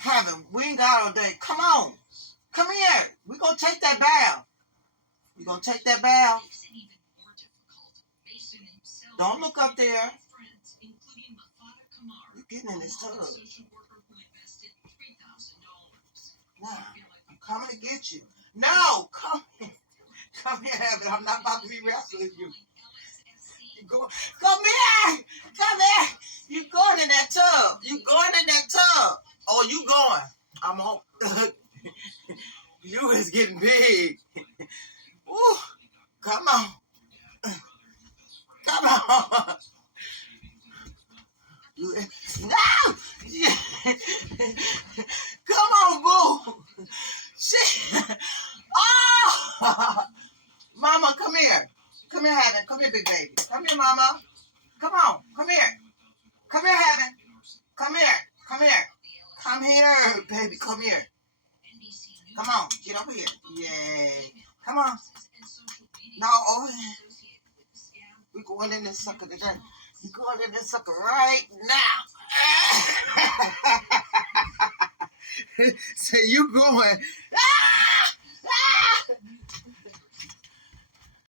Heaven, we ain't got all day. Come on. Come here. We gonna take that bath. We gonna take that bath. Don't look up there. You're getting in this tub. Nah, I'm coming to get you. No, come here. Come here, Heaven. I'm not about to be wrestling you. Come here. Come here. You going in that tub. You going in that tub. Oh, you going. I'm on. You is getting big. Ooh, come on. Come on. No! Come on, boo. Shit. Oh! Mama, come here. Come here, Heaven. Come here, big baby. Come here, Mama. Come on. Come here. Come here, Heaven. Come here. Come here. Come here, baby. Come here. Come on. Get over here. Yay. Come on. No, over here. We're going in this sucker today. We're going in this sucker right now. Say you going.